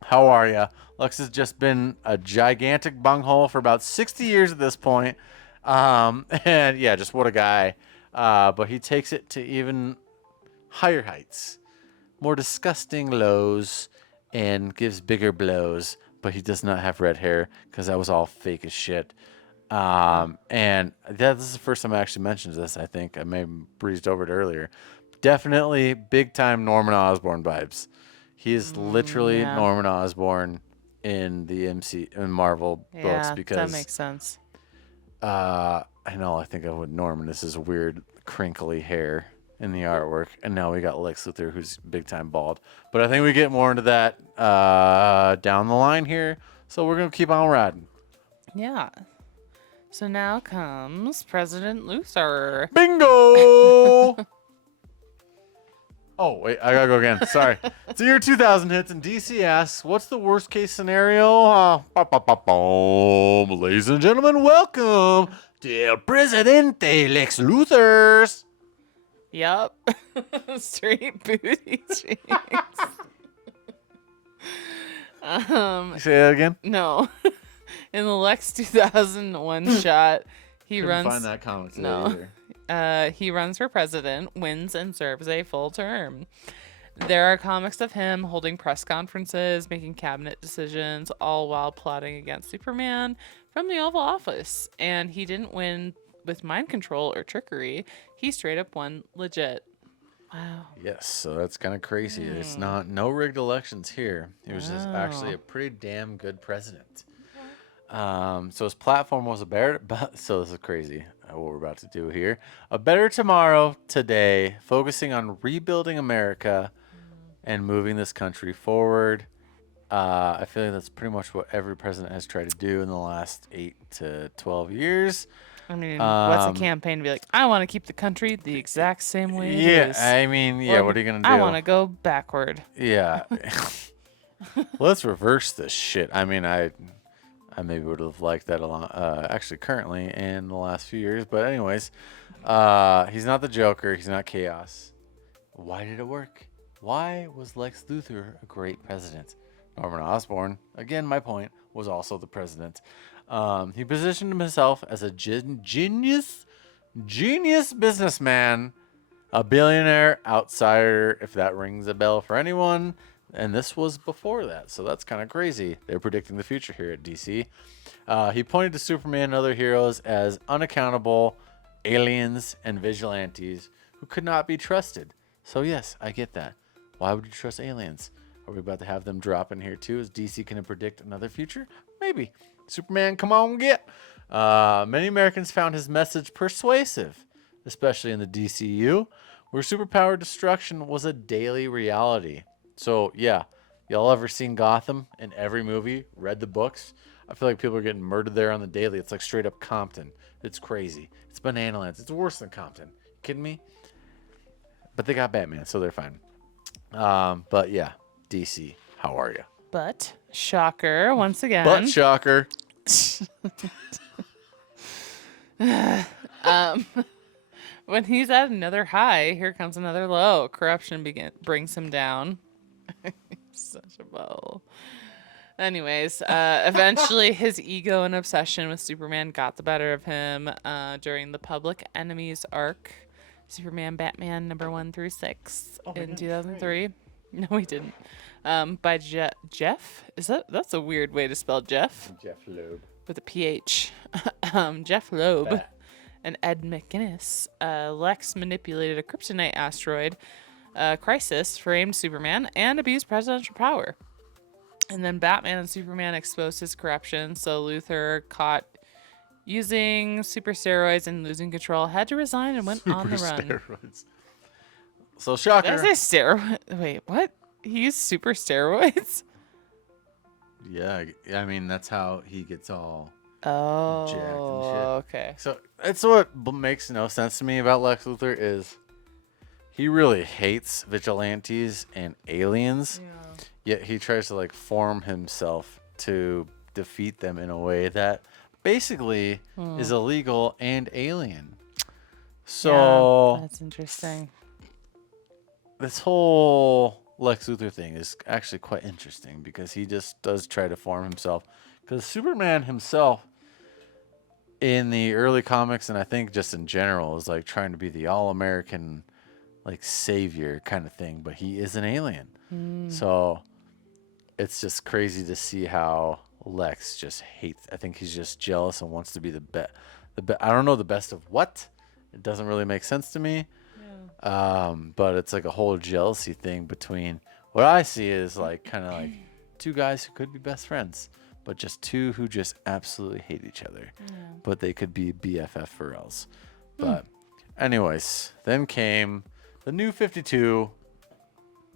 how are ya? Lex has just been a gigantic bunghole for about 60 years at this point. And yeah, just what a guy. But he takes it to even higher heights, more disgusting lows, and gives bigger blows. But he does not have red hair because that was all fake as shit. And this is the first time I actually mentioned this. I think I may have breezed over it earlier. Definitely big time Norman Osborn vibes. He is literally Norman Osborn in the in Marvel books because that makes sense. I know. I think I would Norman. This is weird, crinkly hair in the artwork, and now we got Lex Luthor, who's big time bald. But I think we get more into that down the line here. So we're gonna keep on riding. Yeah. So now comes President Luthor. Bingo! Oh, wait, I gotta go again. Sorry. It's the year 2000 hits, and DC asks, what's the worst case scenario? Ladies and gentlemen, welcome to El Presidente Lex Luthor's. Yup. Straight booty cheeks. Say that again? No. In the Lex 2001 shot, he Couldn't runs. find that comment today No. either. He runs for president, wins, and serves a full term. There are comics of him holding press conferences, making cabinet decisions, all while plotting against Superman from the Oval Office. And he didn't win with mind control or trickery. He straight up won legit. Wow. Yes, so that's kind of crazy. It's no rigged elections here. He was just actually a pretty damn good president. So his platform was so this is crazy what we're about to do here. A better tomorrow today, focusing on rebuilding America and moving this country forward. I feel like that's pretty much what every president has tried to do in the last 8 to 12 years. I mean, what's a campaign to be like, I want to keep the country the exact same way it is. I mean, yeah, Or, what are you going to do? I want to go backward. Yeah. Let's reverse this shit. I mean, I maybe would have liked that a lot, actually currently in the last few years. But anyways, he's not the Joker. He's not chaos. Why did it work? Why was Lex Luthor a great president? Norman Osborn, again, my point, was also the president. He positioned himself as a genius businessman, a billionaire outsider, if that rings a bell for anyone. And this was before that, so that's kind of crazy. They're predicting the future here at DC. He pointed to Superman and other heroes as unaccountable aliens and vigilantes who could not be trusted. So yes, I get that. Why would you trust aliens? Are we about to have them drop in here too? Is DC going to predict another future? Maybe. Superman, come on, get. Many Americans found his message persuasive, especially in the DCU, where superpower destruction was a daily reality. So, yeah, y'all ever seen Gotham in every movie, read the books? I feel like people are getting murdered there on the daily. It's like straight up Compton. It's crazy. It's Banana Lands. It's worse than Compton. You kidding me? But they got Batman, so they're fine. But, yeah, DC, how are you? But, shocker, once again. But, shocker. When he's at another high, here comes another low. Corruption brings him down. Such a ball. Anyways, eventually his ego and obsession with Superman got the better of him during the Public Enemies arc, Superman Batman number 1 through 6 in 2003. No, we didn't. By Jeff. That's a weird way to spell Jeff? Jeff Loeb. With a PH. Jeff Loeb and Ed McGuinness. Lex manipulated a kryptonite asteroid crisis, framed Superman, and abused presidential power. And then Batman and Superman exposed his corruption, so Luthor, caught using super steroids and losing control, had to resign and went on the run. Steroids. So, shocker. Did I say steroid? Wait, what? He used super steroids? Yeah, I mean that's how he gets all Oh, jacked and shit. okay. So that's what makes no sense to me about Lex Luthor is he really hates vigilantes and aliens, yet he tries to like form himself to defeat them in a way that basically is illegal and alien. So Yeah, that's interesting. this whole Lex Luthor thing is actually quite interesting because he just does try to form himself. Because Superman himself, in the early comics, and I think just in general, is like trying to be the all-American, like savior kind of thing. But he is an alien, so it's just crazy to see how Lex just hates. I think he's just jealous and wants to be the best. I don't know the best of what. It doesn't really make sense to me. But it's like a whole jealousy thing between what I see is like kind of like two guys who could be best friends, but just two who just absolutely hate each other. But they could be BFF. But anyways, then came the new 52,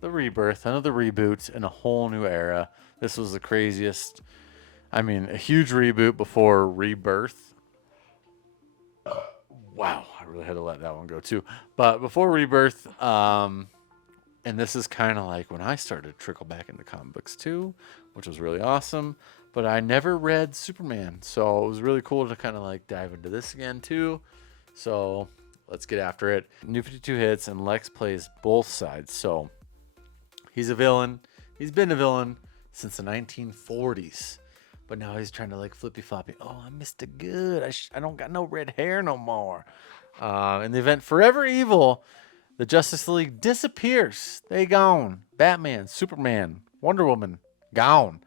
the rebirth, another reboot in a whole new era. This was the craziest. I mean, a huge reboot before Rebirth. Wow, I really had to let that one go too. But before Rebirth, and this is kind of like when I started to trickle back into comic books too, which was really awesome. But I never read Superman, so it was really cool to kind of like dive into this again too. So let's get after it. New 52 hits, and Lex plays both sides. So he's a villain. He's been a villain since the 1940s. But now he's trying to like flippy floppy. Oh, I'm Mr. Good. I don't got no red hair no more. In the event Forever Evil, the Justice League disappears. They gone. Batman, Superman, Wonder Woman, gone.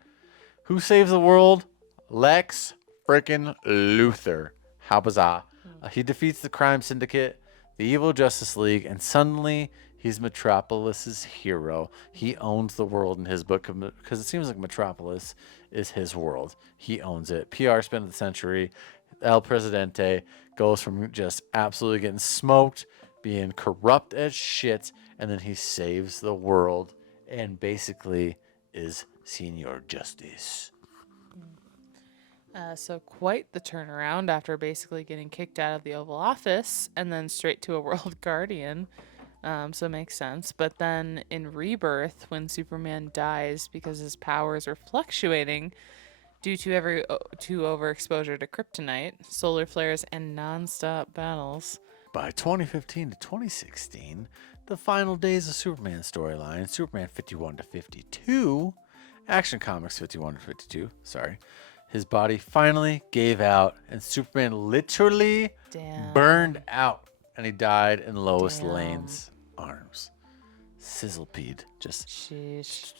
Who saves the world? Lex frickin' Luthor. How bizarre. He defeats the crime syndicate, the evil Justice League, and suddenly he's Metropolis's hero. He owns the world in his book because it seems like Metropolis is his world. He owns it. PR spin of the century. El Presidente goes from just absolutely getting smoked, being corrupt as shit, and then he saves the world and basically is Senior Justice. So quite the turnaround after basically getting kicked out of the Oval Office and then straight to a World Guardian. So it makes sense. But then in Rebirth, when Superman dies because his powers are fluctuating due to overexposure to kryptonite, solar flares, and non-stop battles. By 2015 to 2016, the final days of Superman storyline, Superman 51 to 52, Action Comics 51 to 52, sorry, his body finally gave out and Superman literally burned out and he died in Lois Lane's arms. Sizzlepeed. Just Sheesh.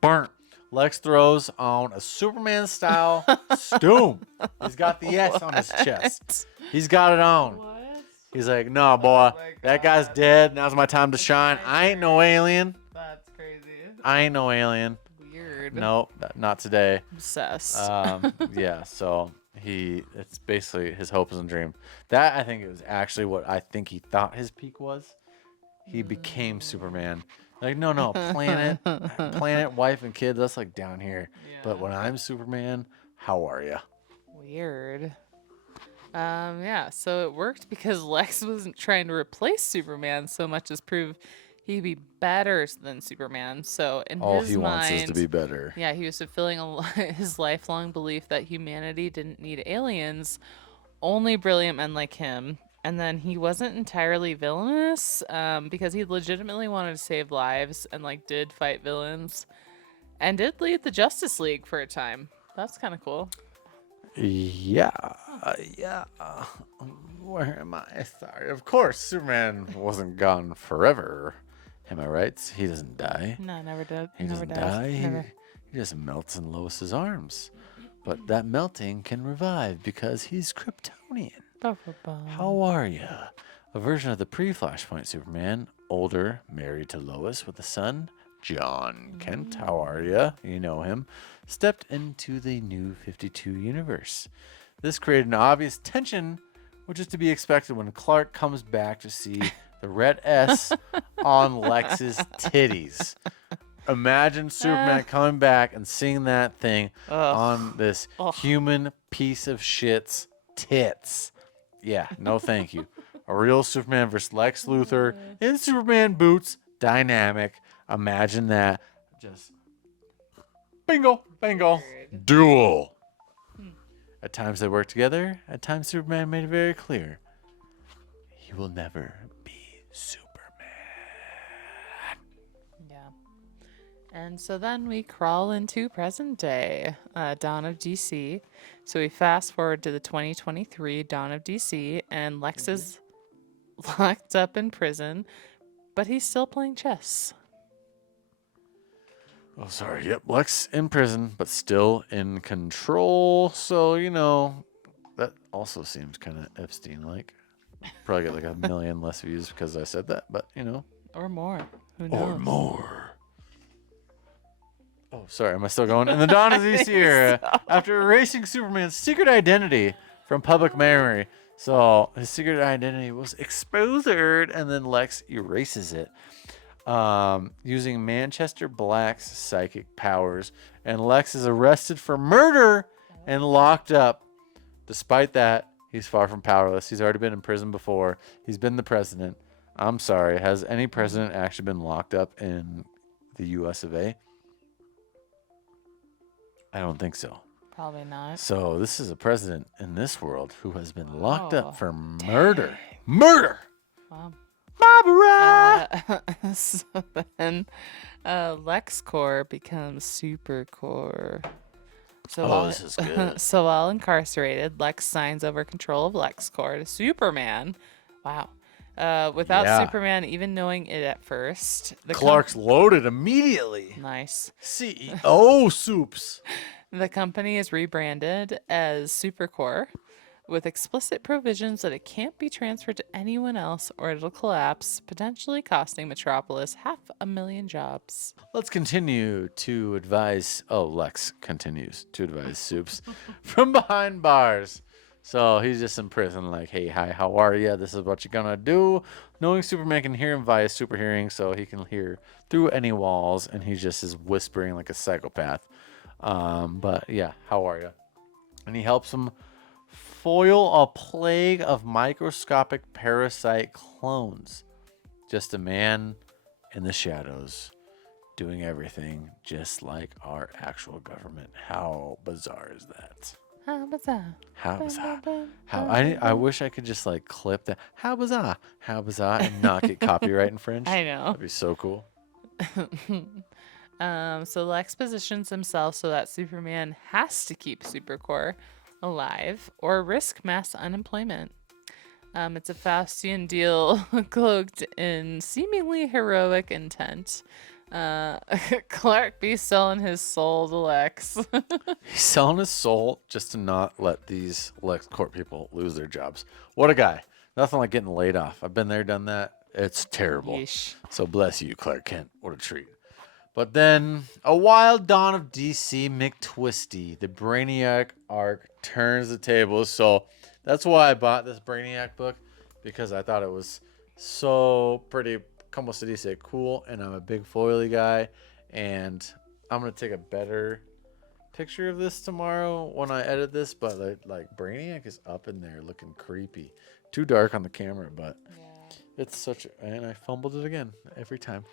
burnt. Lex throws on a Superman style stoom. He's got the S on his chest. He's got it on. What? He's like, no, boy, my that guy's God. dead. Now's my time to shine. I ain't no alien. That's crazy. I ain't no alien. Weird. Nope, not today. Obsessed. Yeah, so it's basically his hope and dream. That I think it was actually what I think he thought his peak was. He became Superman. Like, no, planet, wife and kids, that's like down here. But when I'm Superman, how are you? Weird. Yeah, so it worked because Lex wasn't trying to replace Superman so much as prove he'd be better than Superman. So in All his he mind, wants is to be better. yeah, he was fulfilling his lifelong belief that humanity didn't need aliens, only brilliant men like him. And then he wasn't entirely villainous because he legitimately wanted to save lives and like did fight villains and did lead the Justice League for a time. That's kind of cool. Yeah. Where am I? Sorry. Of course, Superman wasn't gone forever. Am I right? He doesn't die. No, never did. He Never doesn't dies. die. Never. He just melts in Lois's arms. But that melting can revive because he's Kryptonian. How are you? A version of the pre-Flashpoint Superman, older, married to Lois with a son, John Kent. How are you? You know him. Stepped into the new 52 universe. This created an obvious tension, which is to be expected when Clark comes back to see The red S on Lex's titties. Imagine Superman coming back and seeing that thing on this human piece of shit's tits. Yeah, no thank you. A real Superman versus Lex Luthor in Superman boots. Dynamic. Imagine that. Just bingo, bingo. Duel. At times they work together. At times Superman made it very clear he will never be Superman. Yeah. And so then we crawl into present day, Dawn of DC. So we fast forward to the 2023 Dawn of DC, and Lex is locked up in prison, but he's still playing chess. Oh, sorry. Yep, Lex in prison, but still in control. So, that also seems kind of Epstein-like. Probably get like 1 million less views because I said that, but, Or more. Who knows? Or more. Oh, sorry. Am I still going? In the Dawn of DC era, after erasing Superman's secret identity from public memory, so his secret identity was exposed, and then Lex erases it. Using Manchester Black's psychic powers, and Lex is arrested for murder and locked up. Despite that, he's far from powerless. He's already been in prison before. He's been the president. I'm sorry. Has any president actually been locked up in the U.S. of A? I don't think so. Probably not. So this is a president in this world who has been locked up for murder. Murder! Wow. Barbara! So then LexCorp becomes Supercorp. So this is good. So while incarcerated, Lex signs over control of LexCorp to Superman. Wow. Without Superman even knowing it at first. Clark's loaded immediately. Nice. CEO Soups. The company is rebranded as Supercorp with explicit provisions that it can't be transferred to anyone else or it'll collapse, potentially costing Metropolis 500,000 jobs. Let's continue to advise. Lex continues to advise Soups from behind bars. So he's just in prison, like, hey, hi, how are you? This is what you're gonna do. Knowing Superman can hear him via super hearing, so he can hear through any walls, and he just is whispering like a psychopath. But yeah, how are you? And he helps him foil a plague of microscopic parasite clones. Just a man in the shadows doing everything just like our actual government. How bizarre is that? How bizarre. How bizarre. I wish I could just like clip that. How bizarre. How bizarre, and not get copyright infringed. I know. That'd be so cool. So Lex positions himself so that Superman has to keep Supercorp alive or risk mass unemployment. It's a Faustian deal cloaked in seemingly heroic intent. Clark be selling his soul to Lex. He's selling his soul just to not let these LexCorp people lose their jobs. What a guy. Nothing like getting laid off. I've been there, done that. It's terrible. Yeesh. So bless you, Clark Kent. What a treat. But then a wild dawn of DC McTwisty. The Brainiac arc turns the tables. So that's why I bought this Brainiac book, because I thought it was so pretty, como se dice, cool. And I'm a big foily guy. And I'm going to take a better picture of this tomorrow when I edit this. But like Brainiac is up in there looking creepy. Too dark on the camera, but... It's such and I fumbled it again every time.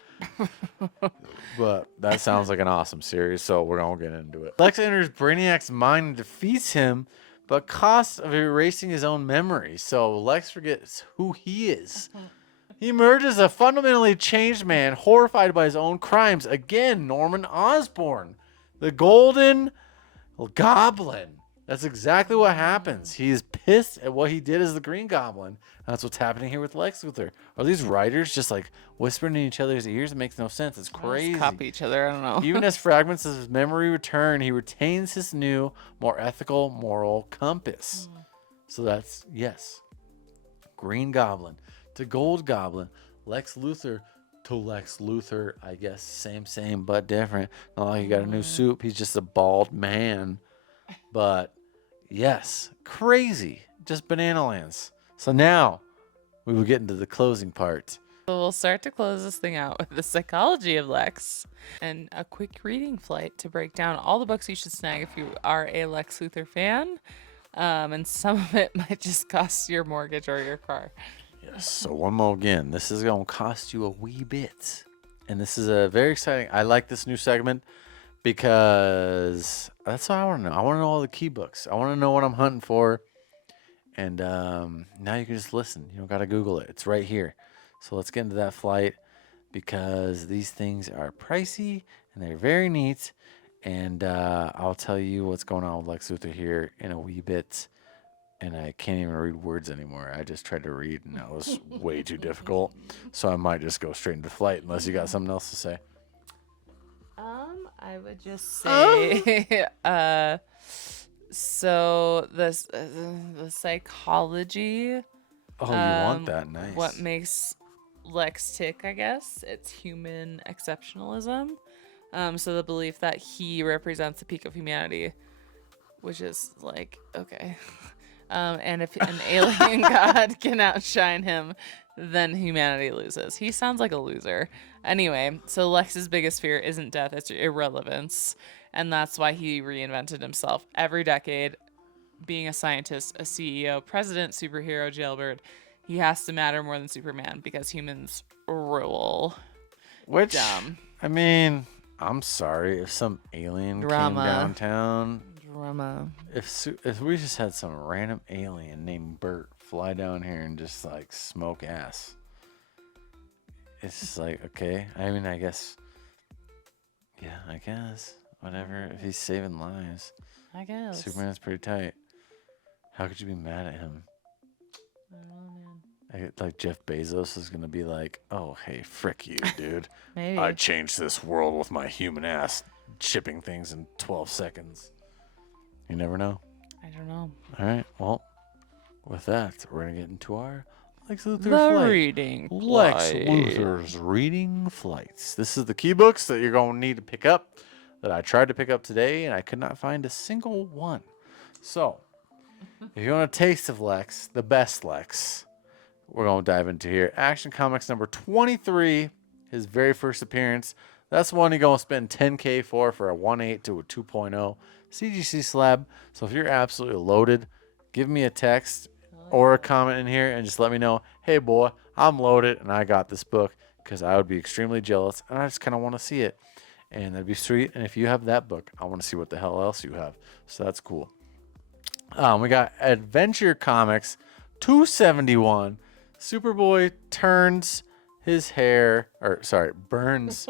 But that sounds like an awesome series, so we're gonna get into it. Lex enters Brainiac's mind and defeats him, but costs of erasing his own memory. So Lex forgets who he is. He emerges a fundamentally changed man, horrified by his own crimes. Again, Norman Osborn, the Golden Goblin. That's exactly what happens. He is pissed at what he did as the Green Goblin. That's what's happening here with Lex Luthor. Are these writers just like whispering in each other's ears? It makes no sense. It's crazy. Just copy each other. I don't know. Even as fragments of his memory return, he retains his new, more ethical, moral compass. So that's, yes, Green Goblin to Gold Goblin, Lex Luthor to Lex Luthor. I guess same, but different. Not like he got a new suit. He's just a bald man. But yes, crazy. Just banana lands. So now we will get into the closing part. So we'll start to close this thing out with the psychology of Lex and a quick reading flight to break down all the books you should snag if you are a Lex Luthor fan. And some of it might just cost your mortgage or your car. Yes. So one more again. This is going to cost you a wee bit. And this is a very exciting. I like this new segment because that's what I want to know. I want to know all the key books. I want to know what I'm hunting for. And now you can just listen. You don't got to Google it. It's right here. So let's get into that flight because these things are pricey and they're very neat. And I'll tell you what's going on with Lex Luthor here in a wee bit. And I can't even read words anymore. I just tried to read and that was way too difficult. So I might just go straight into flight unless you got something else to say. I would just say, so this the psychology. Oh, you want that? Nice. What makes Lex tick? I guess it's human exceptionalism. So the belief that he represents the peak of humanity, which is like okay. And if an alien god can outshine him, then humanity loses. He sounds like a loser. Anyway, so Lex's biggest fear isn't death, it's irrelevance. And that's why he reinvented himself every decade. Being a scientist, a CEO, president, superhero, jailbird, he has to matter more than Superman because humans rule. Which, Dumb. I mean, I'm sorry if some alien Drama. came downtown. Drama. If we just had some random alien named Bert fly down here and just like smoke ass, it's just like okay. I mean, I guess, yeah, I guess whatever. If he's saving lives, I guess. Superman's pretty tight. How could you be mad at him? I don't know, man. Like Jeff Bezos is gonna be like, oh hey, frick you, dude. Maybe. I changed this world with my human ass, shipping things in 12 seconds. You never know. I don't know. All right. Well, with that, we're going to get into our Lex Luthor The flight. reading Lex flight. Luthor's reading flights. This is the key books that you're going to need to pick up that I tried to pick up today, and I could not find a single one. So, if you want a taste of Lex, the best Lex, we're going to dive into here. Action Comics number 23, his very first appearance. That's one you're going to spend $10K for a 1.8 to a 2.0 CGC slab. So if you're absolutely loaded, give me a text or a comment in here and just let me know, hey boy, I'm loaded and I got this book, because I would be extremely jealous and I just kind of want to see it. And that'd be sweet. And if you have that book, I want to see what the hell else you have. So that's cool. We got Adventure Comics 271. Superboy turns his hair, burns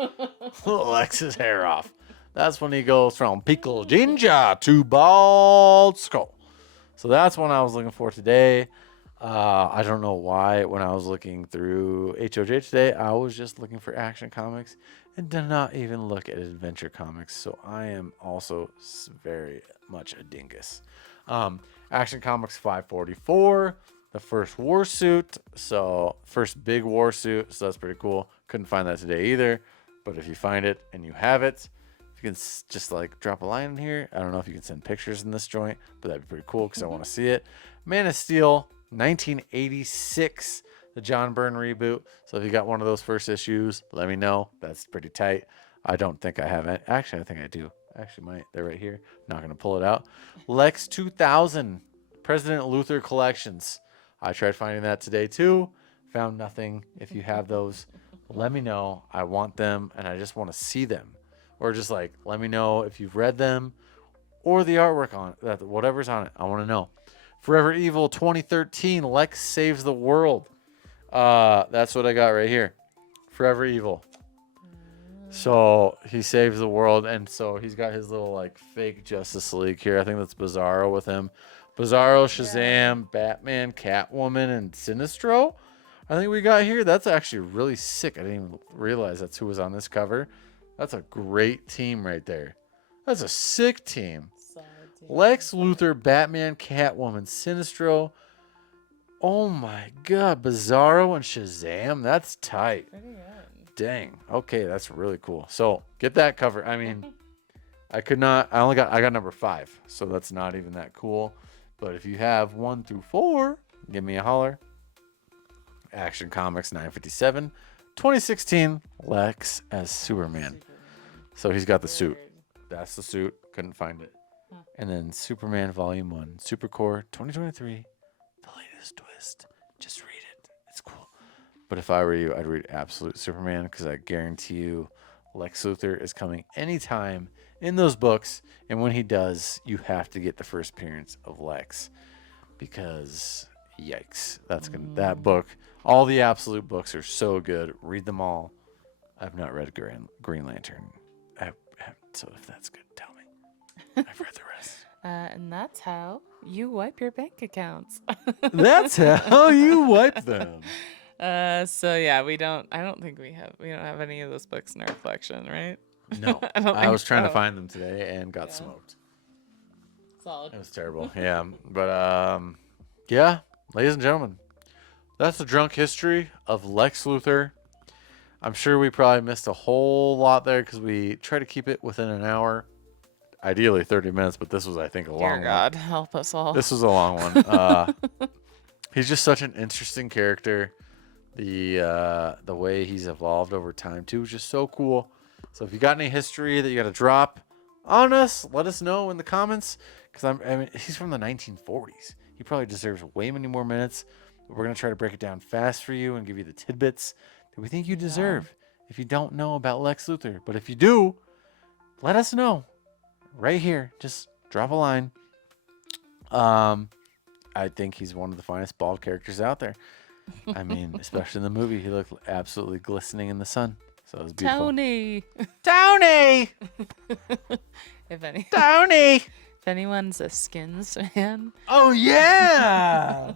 Lex's hair off. That's when he goes from pickle ginger to bald skull. So that's one I was looking for today. I don't know why when I was looking through HOJ today, I was just looking for Action Comics and did not even look at Adventure Comics. So I am also very much a dingus. Action Comics 544, the first war suit. So first big war suit. So that's pretty cool. Couldn't find that today either. But if you find it and you have it, you can just like drop a line in here. I don't know if you can send pictures in this joint, but that'd be pretty cool because I want to see it. Man of Steel 1986, the John Byrne reboot. So if you got one of those first issues, let me know. That's pretty tight. I don't think I have it. Actually, I think I do. Actually, might. They're right here. Not going to pull it out. Lex 2000, President Luthor Collections. I tried finding that today too. Found nothing. If you have those, let me know. I want them and I just want to see them. Or just like, let me know if you've read them or the artwork on it, whatever's on it. I want to know. Forever Evil 2013, Lex Saves the World. That's what I got right here. Forever Evil. So he saves the world. And so he's got his little like fake Justice League here. I think that's Bizarro with him. Bizarro, Shazam, Batman, Catwoman, and Sinestro. I think we got here. That's actually really sick. I didn't even realize that's who was on this cover. That's a great team right there. That's a sick team. Lex Luthor, Batman, Catwoman, Sinestro. Oh my God, Bizarro and Shazam. That's tight. Pretty good. Dang. Okay, that's really cool. So get that cover. I mean, I got number 5, so that's not even that cool. But if you have 1 through 4, give me a holler. Action Comics 957, 2016, Lex as Superman. So he's got the suit. That's the suit. Couldn't find it. And then Superman Volume 1, Supercorp 2023, the latest twist. Just read it. It's cool. But if I were you, I'd read Absolute Superman because I guarantee you Lex Luthor is coming anytime in those books. And when he does, you have to get the first appearance of Lex because yikes. That book, all the Absolute books are so good. Read them all. I've not read Green Lantern. So if that's good, tell me. I've read the rest. And that's how you wipe your bank accounts. That's how you wipe them. So yeah, I don't think we don't have any of those books in our collection, right? No. I was trying to find them today and got smoked. Solid. It was terrible. Yeah. But yeah, ladies and gentlemen, that's the drunk history of Lex Luthor. I'm sure we probably missed a whole lot there because we try to keep it within an hour. Ideally 30 minutes, but this was, I think, a long one. Dear God, help us all. This was a long one. He's just such an interesting character. The way he's evolved over time, too, is just so cool. So if you got any history that you got to drop on us, let us know in the comments. Because I mean, he's from the 1940s. He probably deserves way many more minutes. But we're going to try to break it down fast for you and give you the tidbits that we think you deserve if you don't know about Lex Luthor. But if you do, let us know right here. Just drop a line. I think he's one of the finest bald characters out there. I mean, especially in the movie, he looked absolutely glistening in the sun. So it was beautiful. Tony. Tony! Tony! If anyone's a Skins fan, Oh, yeah!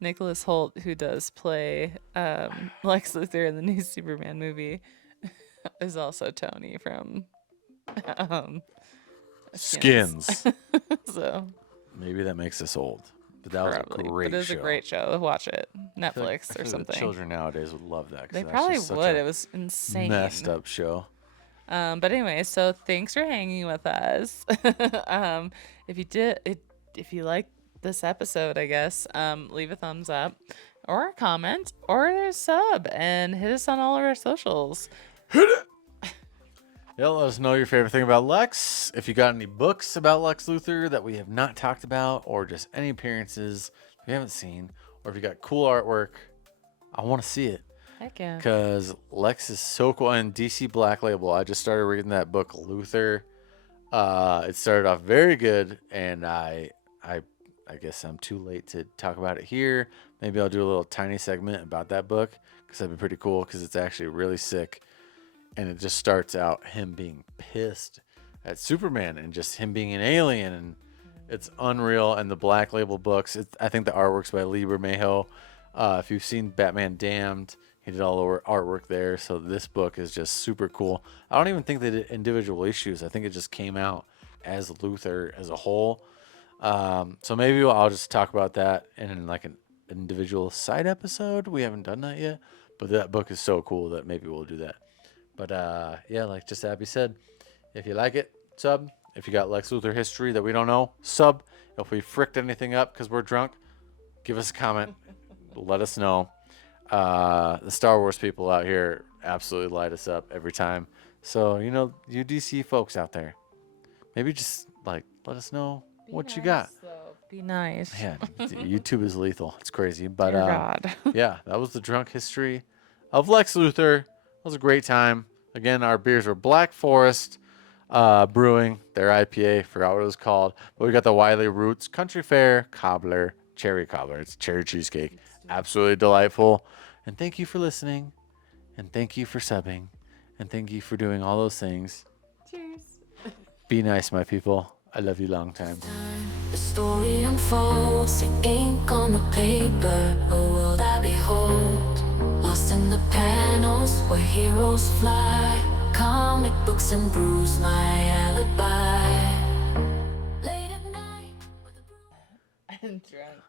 Nicholas Hoult, who does play Lex Luthor in the new Superman movie, is also Tony from Skins. So Maybe that makes us old. But that was probably, a great but it was show. a great show. Watch it, I feel like- Netflix I feel or like something. The children nowadays would love that. 'Cause They that's probably just such would. a It was insane. messed up show. But anyway, so thanks for hanging with us. If you liked this episode, I guess, leave a thumbs up or a comment or a sub and hit us on all of our socials. Yeah, let us know your favorite thing about Lex. If you got any books about Lex Luthor that we have not talked about, or just any appearances we haven't seen, or if you got cool artwork, I want to see it. Heck yeah. Because Lex is so cool. And DC Black Label, I just started reading that book, Luthor. It started off very good, and I guess I'm too late to talk about it here. Maybe I'll do a little tiny segment about that book, because that'd be pretty cool, because it's actually really sick. And it just starts out him being pissed at Superman and just him being an alien, and it's unreal. And the Black Label books, I think the artwork's by Lee Bermejo. If you've seen Batman Damned, he did all the artwork there. So this book is just super cool. I don't even think they did individual issues. I think it just came out as Luthor as a whole. So maybe I'll just talk about that in like an individual side episode. We haven't done that yet, but that book is so cool that maybe we'll do that. But yeah, like just Abby said, if you like it, sub. If you got Lex Luthor history that we don't know, sub. If we fricked anything up because we're drunk, give us a comment. Let us know. The Star Wars people out here absolutely light us up every time. So, you know, you DC folks out there, maybe just like let us know what you got. Be nice. Yeah, YouTube is lethal. It's crazy. But Dear God. yeah, that was the drunk history of Lex Luthor. It was a great time. Again, our beers were Black Forest Brewing, their IPA. Forgot what it was called. But we got the Wiley Roots Country Fair Cobbler, Cherry Cobbler. It's cherry cheesecake. Absolutely delightful. And thank you for listening. And thank you for subbing. And thank you for doing all those things. Cheers. Be nice, my people. I love you long time. The story unfolds in ink on the paper, a world I behold. Lost in the panels where heroes fly. Comic books and brews, my alibi. Late at night with a brew. I'm drunk.